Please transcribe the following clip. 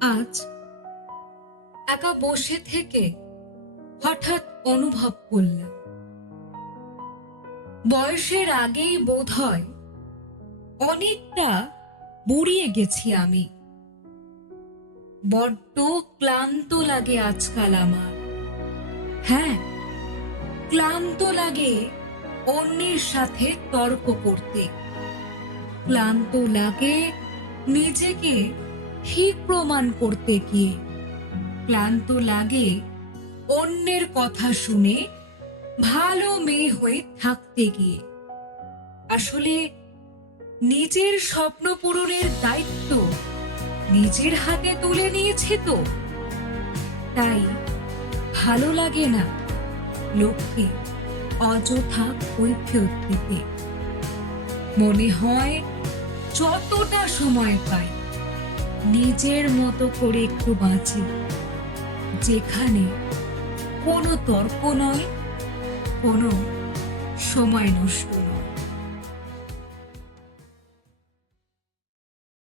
আজ একা বসে থেকে হঠাৎ অনুভব করলাম, বয়সের আগেই বোধহয় অনেকটা বুড়িয়ে গেছি আমি। বড্ড ক্লান্ত লাগে আজকাল আমার। হ্যাঁ, ক্লান্ত লাগে অন্যের সাথে তর্ক করতে। ক্লান্ত লাগে নিজেকে ঠিক প্রমাণ করতে গিয়ে। ক্লান্ত লাগে অন্যের কথা শুনে ভালো মেয়ে হয়ে থাকতে গিয়ে। আসলে নিজের স্বপ্ন পূরণের দায়িত্ব নিজের হাতে তুলে নিয়েছে তো, তাই ভালো লাগে না লোককে অযথা কৈফিয়ত দিতে। মনে হয় যতটা সময় পাই নিজের মতো করে একটু বাঁচি, যেখানে কোনো তর্ক নয়, কোনো সময় নষ্ট নয়।